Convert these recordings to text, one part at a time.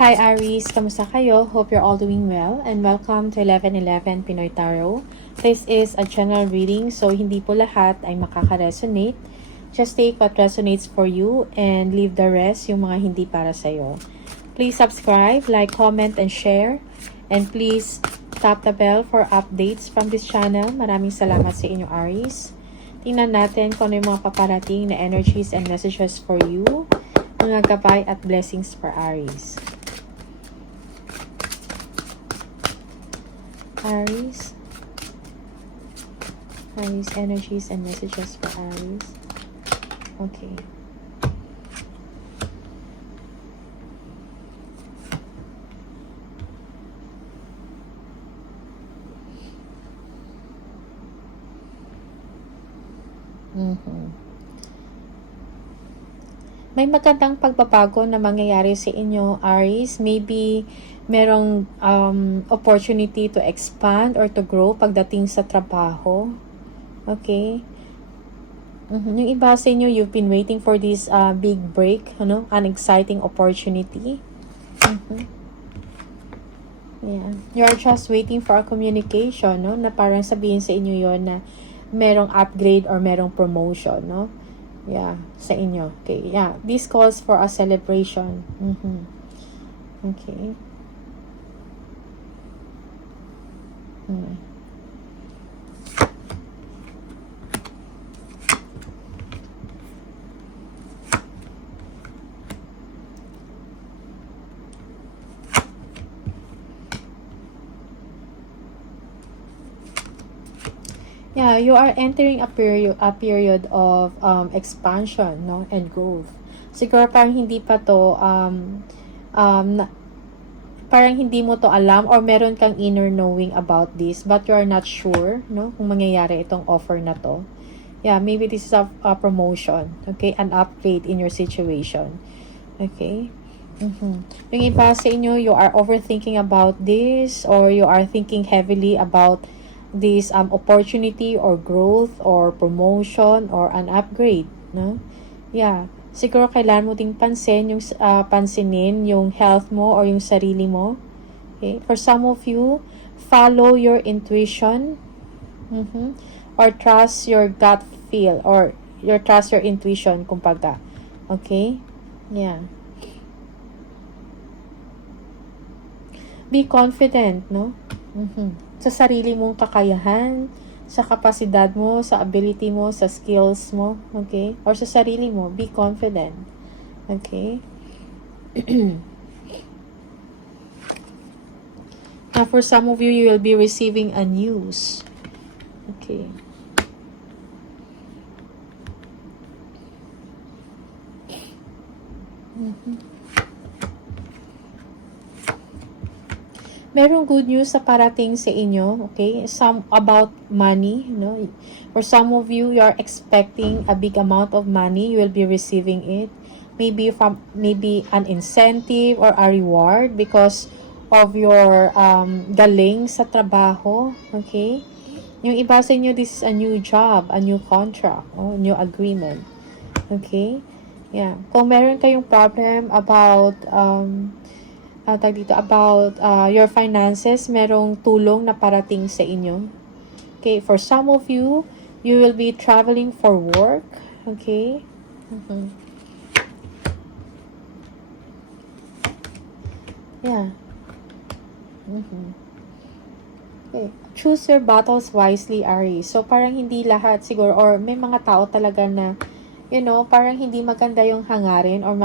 Hi Aries, kamusta kayo? Hope you're all doing well and welcome to 1111 Pinoy Tarot. This is a general reading, so hindi po lahat ay makaka-resonate. Just take what resonates for you and leave the rest, yung mga hindi para sa'yo. Please subscribe, like, comment, and share. And please tap the bell for updates from this channel. Maraming salamat sa inyo Aries. Tingnan natin kung ano yung mga paparating na energies and messages for you. Mga gabay at blessings for Aries. Aries. Aries energies and messages for Aries. Okay. May magandang pagbabago na mangyayari sa inyo, Aries. Maybe merong opportunity to expand or to grow pagdating sa trabaho. Okay? Yung iba sa inyo, you've been waiting for this big break, ano? An exciting opportunity. Yeah. You're just waiting for a communication, no? Na parang sabihin sa inyo yon na merong upgrade or merong promotion, no? Yeah, sa inyo. Okay, yeah. This calls for a celebration. Okay. Yeah, you are entering a period of expansion, no, and growth. Siguro parang hindi pa to parang hindi mo to alam or meron kang inner knowing about this but you are not sure, no, kung mangyayari itong offer na to. Yeah, maybe this is a promotion, okay, an upgrade in your situation. Okay. Yung iba sa inyo, you are overthinking about this or you are thinking heavily about this opportunity or growth or promotion or an upgrade, no? Yeah, siguro kailangan mo ding pansinin yung health mo or yung sarili mo. Okay? For some of you, follow your intuition or trust your gut feel or trust your intuition kumbaga. Okay? Yeah. Be confident, no? Sa sarili mong kakayahan, sa kapasidad mo, sa ability mo, sa skills mo, okay? Or sa sarili mo, be confident. Okay? Now, for some of you, you will be receiving a news. Okay. Merong good news sa parating sa inyo, okay? Some about money, you know. For some of you, you are expecting a big amount of money. You will be receiving it. Maybe an incentive or a reward because of your galing sa trabaho, okay? Yung iba sa inyo, this is a new job, a new contract, or new agreement, okay? Yeah. Kung meron kayong problem about your finances, merong tulong na parating sa inyo. Okay, for some of you, you will be traveling for work. Okay. Yeah. Okay. Choose your battles wisely, Aries. So, parang hindi lahat siguro, or may mga tao talaga na, you know, parang hindi maganda yung hangarin or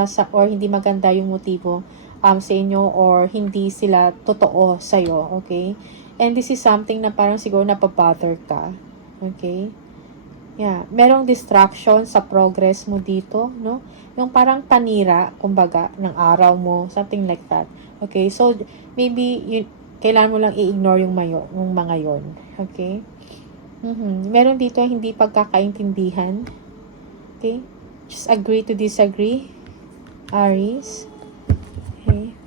hindi maganda yung motibo sa inyo or hindi sila totoo sa'yo, okay? And this is something na parang siguro napabother ka, okay? Yeah, merong distraction sa progress mo dito, no? Yung parang panira, kumbaga, ng araw mo, something like that. Okay, so maybe kailangan mo lang i-ignore yung mga yon, okay? Meron dito hindi pagkakaintindihan, okay? Just agree to disagree, Aries. Okay.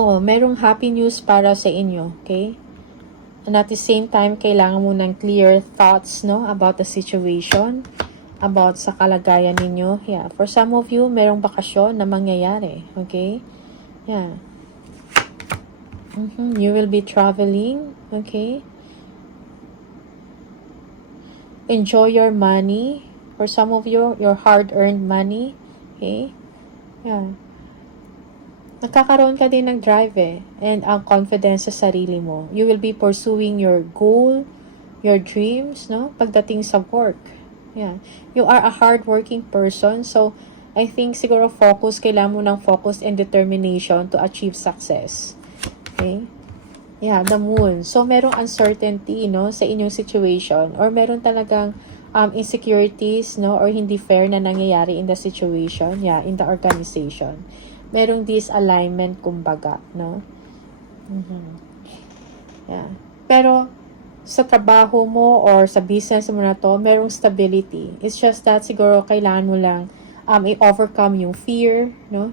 Merong happy news para sa inyo, okay? And at the same time, kailangan mo ng clear thoughts, no, about the situation. about sa kalagayan ninyo. Yeah, for some of you, merong bakasyon na mangyayari. Okay? Yeah. You will be traveling. Okay? Enjoy your money. For some of you, your hard-earned money. Okay? Yeah. Nagkakaroon ka din ng drive and ang confidence sa sarili mo. You will be pursuing your goal, your dreams, no? Pagdating sa work. Yeah. You are a hardworking person, so I think siguro kailangan mo ng focus and determination to achieve success. Okay? Yeah, the moon. So, merong uncertainty, no, sa inyong situation or meron talagang insecurities, no, or hindi fair na nangyayari in the situation, yeah, in the organization. Merong disalignment, kumbaga, no? Yeah. Pero, sa trabaho mo or sa business mo na to, merong stability. It's just that siguro kailangan mo lang i-overcome yung fear, no?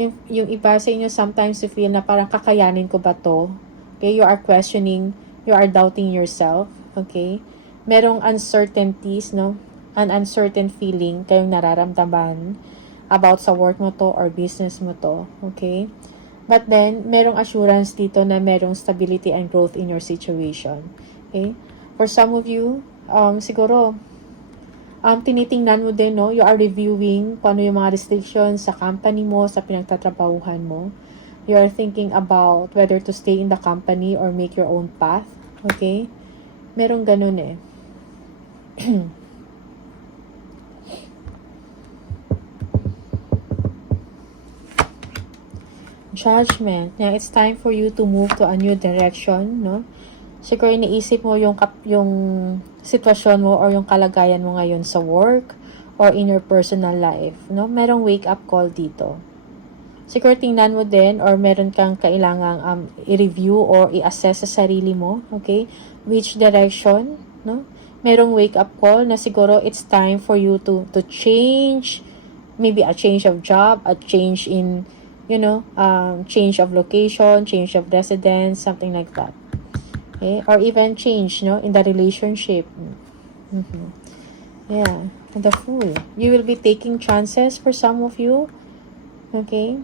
Yung iba sa inyo, sometimes you feel na parang kakayanin ko ba to? Okay, you are questioning, you are doubting yourself, okay? Merong uncertainties, no? An uncertain feeling kayong nararamdaman about sa work mo to or business mo to, okay? But then, merong assurance dito na merong stability and growth in your situation, okay? For some of you, siguro, tinitingnan mo din, no? You are reviewing kung ano yung mga restrictions sa company mo, sa pinagtatrabahuhan mo. You are thinking about whether to stay in the company or make your own path, okay? Merong ganun Judgment. Now, it's time for you to move to a new direction, no? Siguro iniisip mo yung sitwasyon mo or yung kalagayan mo ngayon sa work or in your personal life, no? Merong wake-up call dito. Siguro tingnan mo din or meron kang kailangang i-review or i-assess sa sarili mo, okay? Which direction, no? Merong wake-up call na siguro it's time for you to change, maybe a change of job, a change in, change of location, change of residence, something like that. Okay? Or even change, no, in the relationship. Yeah, the Fool. You will be taking chances for some of you. Okay?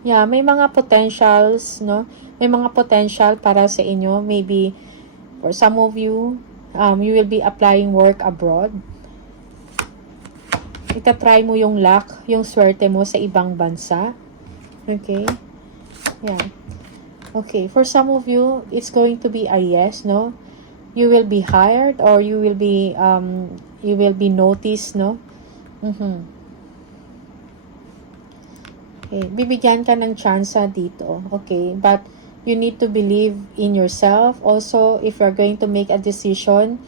Yeah, may mga potentials, no? May mga potential para sa inyo. Maybe, for some of you, you will be applying work abroad. Itatry mo yung luck, yung swerte mo sa ibang bansa. Okay? Yeah. Okay, for some of you, it's going to be a yes, no? You will be hired or you will be noticed, no? Okay, bibigyan ka ng tsansa dito, okay? But you need to believe in yourself. Also, if you're going to make a decision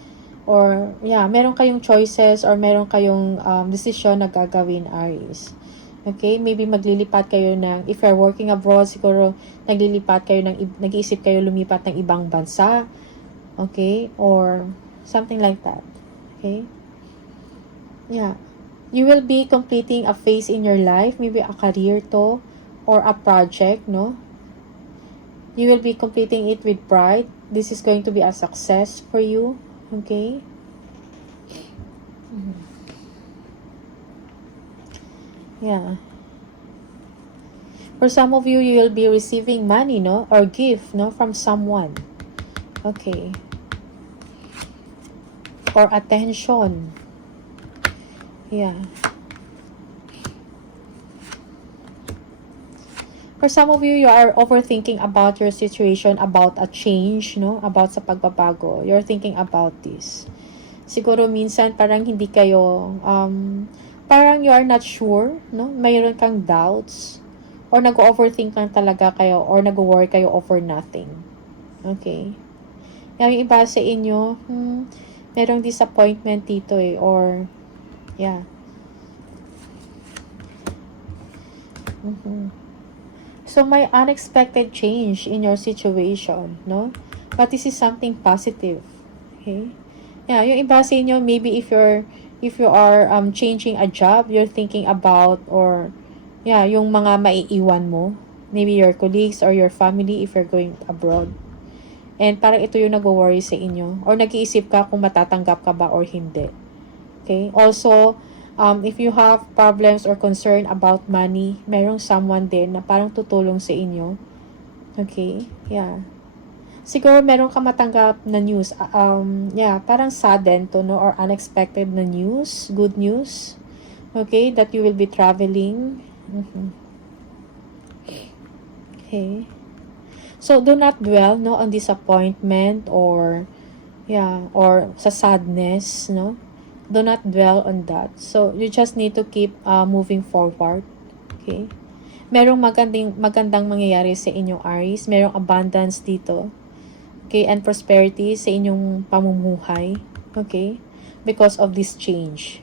or, yeah, meron kayong choices or meron kayong decision na gagawin, Aries. Okay, maybe maglilipat kayo if you're working abroad, siguro nag-iisip kayo lumipat ng ibang bansa, okay, or something like that, okay, yeah, you will be completing a phase in your life, maybe a career to, or a project, no, you will be completing it with pride. This is going to be a success for you, okay. Yeah. For some of you, you will be receiving money, no? Or gift, no? From someone. Okay. Or attention. Yeah. For some of you, you are overthinking about your situation, about a change, no? About sa pagbabago. You're thinking about this. Siguro minsan parang hindi kayo, parang you are not sure, no? Mayroon kang doubts, or nag-overthink lang talaga kayo, or nag-worry kayo over nothing. Okay? Yung iba sa inyo, merong disappointment dito or, yeah. So, may unexpected change in your situation, no? But this is something positive. Okay? Yeah, yung iba sa inyo, maybe if you are changing a job, you're thinking about, or yeah, yung mga maiiwan mo, maybe your colleagues or your family if you're going abroad. And parang ito yung nag-worry sa inyo, or nag-iisip ka kung matatanggap ka ba or hindi. Okay? Also, if you have problems or concern about money, merong someone din na parang tutulong sa inyo. Okay? Yeah. Siguro meron ka matanggap na news. Yeah, parang sudden to, no? Or unexpected na news. Good news. Okay? That you will be traveling. Okay? So, do not dwell, no? On disappointment or, yeah, or sa sadness, no? Do not dwell on that. So, you just need to keep moving forward. Okay? Merong magandang mangyayari sa inyong Aries. Merong abundance dito. Okay, and prosperity sa inyong pamumuhay. Okay? Because of this change.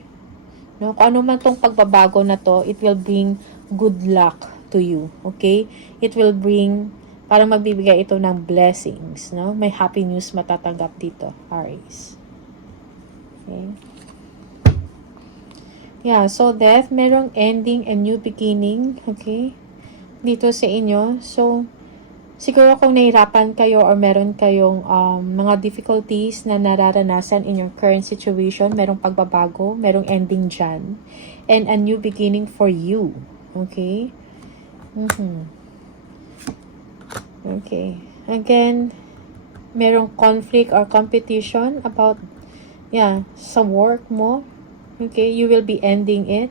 No? Kung ano man tong pagbabago na to, it will bring good luck to you. Okay? It will bring, parang magbibigay ito ng blessings. No? May happy news matatanggap dito, Aries. Okay? Yeah, so death, merong ending and new beginning. Okay? Dito sa inyo. So, siguro kung nahirapan kayo or meron kayong mga difficulties na nararanasan in your current situation, merong pagbabago, merong ending dyan, and a new beginning for you. Okay? Okay. Again, merong conflict or competition about, yeah, sa work mo. Okay? You will be ending it.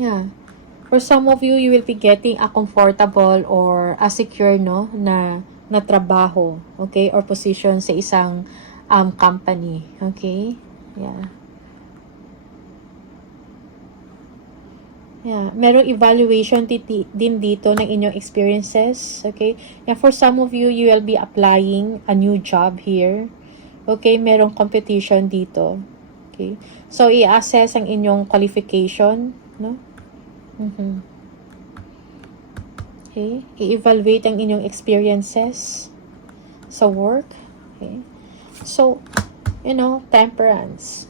Yeah. For some of you, you will be getting a comfortable or a secure, no, na trabaho, okay, or position sa isang company, okay? Yeah. Yeah, merong evaluation din dito ng inyong experiences, okay? Yeah, for some of you, you will be applying a new job here. Okay, merong competition dito. Okay? So, i-assess ang inyong qualification, no? Okay? I-evaluate ang inyong experiences sa work. Okay? So, you know, temperance.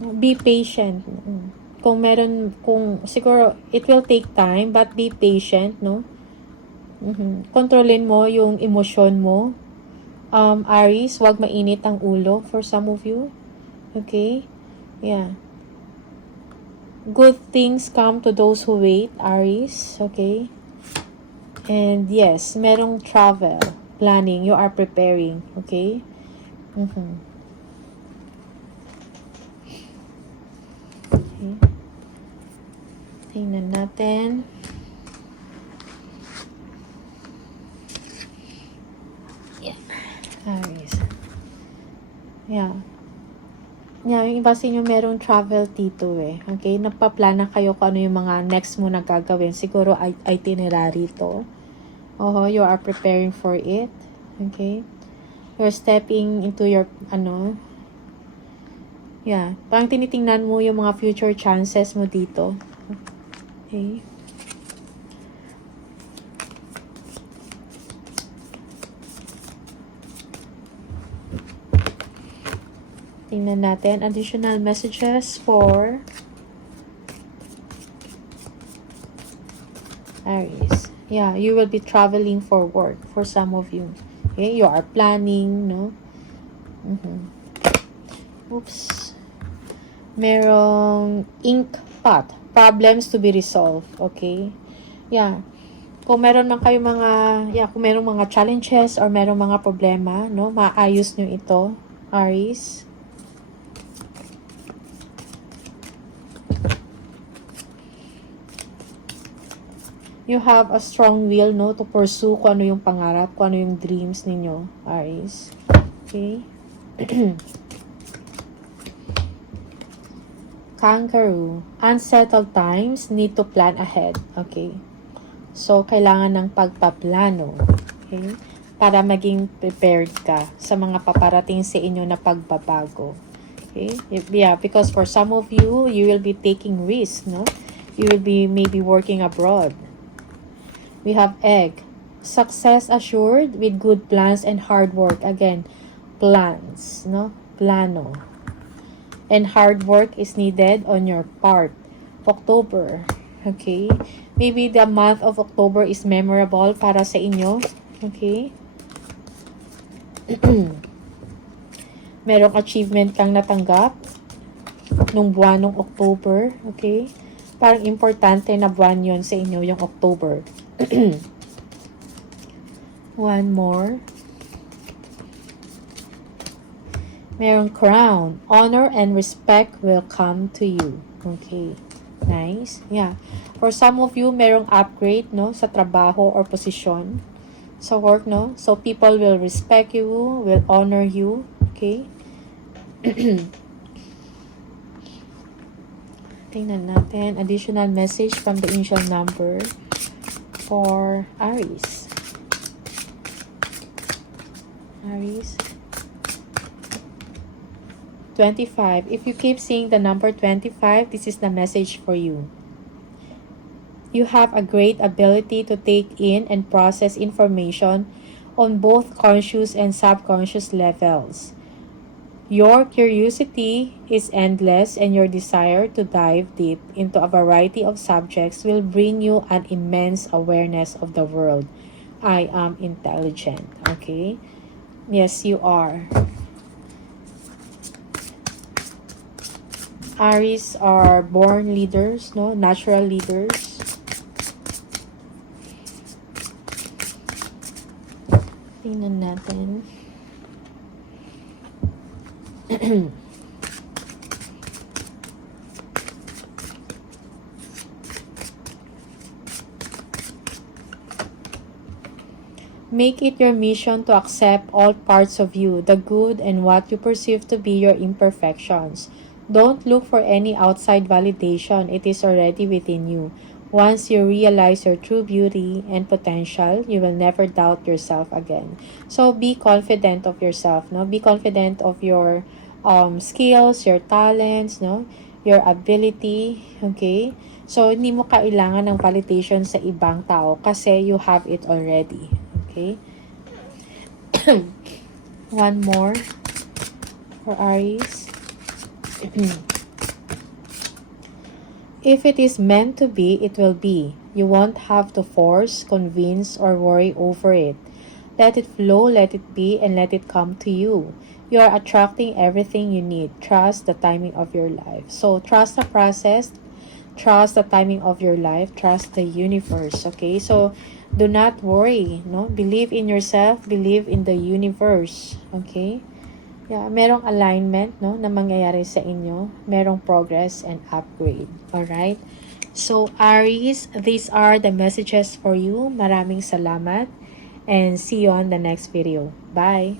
Be patient. Kung siguro, it will take time, but be patient, no? Kontrolin mo yung emosyon mo. Aries, wag mainit ang ulo for some of you. Okay? Yeah. Good things come to those who wait, Aries. Okay? And yes, merong travel, planning, you are preparing. Okay? Okay. Tingnan natin. Yeah. Aries. Yeah. Yeah, yung iba sa inyo merong travel dito eh. Okay? Nagpaplana kayo kung ano yung mga next mo na gagawin. Siguro itinerary to. You are preparing for it. Okay? You're stepping into your, yeah. Parang tinitingnan mo yung mga future chances mo dito. Okay? Tingnan natin. Additional messages for Aries. Yeah, you will be traveling for work for some of you. Okay, you are planning, no? Oops. Merong ink pot. Problems to be resolved. Okay? Yeah. Kung meron man kayo kung merong mga challenges or merong mga problema, no? Maayos nyo ito, Aries. You have a strong will, no, to pursue kung ano yung pangarap, kung ano yung dreams ninyo, Aries. Okay? Kangaroo. Unsettled times, need to plan ahead. Okay? So, kailangan ng pagpaplano. Okay? Para maging prepared ka sa mga paparating sa inyo na pagbabago. Okay? Yeah, because for some of you, you will be taking risks, no? You will be maybe working abroad. We have egg. Success assured with good plans and hard work. Again, plans, no? Plano. And hard work is needed on your part. October. Okay? Maybe the month of October is memorable para sa inyo. Okay? Merong achievement kang natanggap nung buwan ng October. Okay? Parang importante na buwan yon sa inyo, yung October. One more. Merong crown. Honor and respect will come to you. Okay. Nice. Yeah. For some of you, merong upgrade, no? Sa trabaho or posisyon. Sa work, no? So, people will respect you, will honor you. Okay. Tingnan natin. Additional message from the angel number for Aries. Aries. 25. If you keep seeing the number 25, this is the message for you. You have a great ability to take in and process information on both conscious and subconscious levels. Your curiosity is endless, and your desire to dive deep into a variety of subjects will bring you an immense awareness of the world. I am intelligent. Okay? Yes, you are. Aries are born leaders, no? Natural leaders. Tingnan natin. Make it your mission to accept all parts of you, the good and what you perceive to be your imperfections. Don't look for any outside validation. It is already within you. Once you realize your true beauty and potential, you will never doubt yourself again. So, be confident of yourself, no? Be confident of your skills, your talents, no? Your ability, okay? So, hindi mo kailangan ng validation sa ibang tao kasi you have it already, okay? One more for Aries. If it is meant to be, it will be. You won't have to force, convince, or worry over it. Let it flow, let it be, and let it come to you. You are attracting everything you need. Trust the timing of your life. So, trust the process. Trust the timing of your life. Trust the universe. Okay? So, do not worry. No? Believe in yourself. Believe in the universe. Okay? Yeah, merong alignment, no, na mangyayari sa inyo. Merong progress and upgrade. Alright? So, Aries, these are the messages for you. Maraming salamat. And see you on the next video. Bye!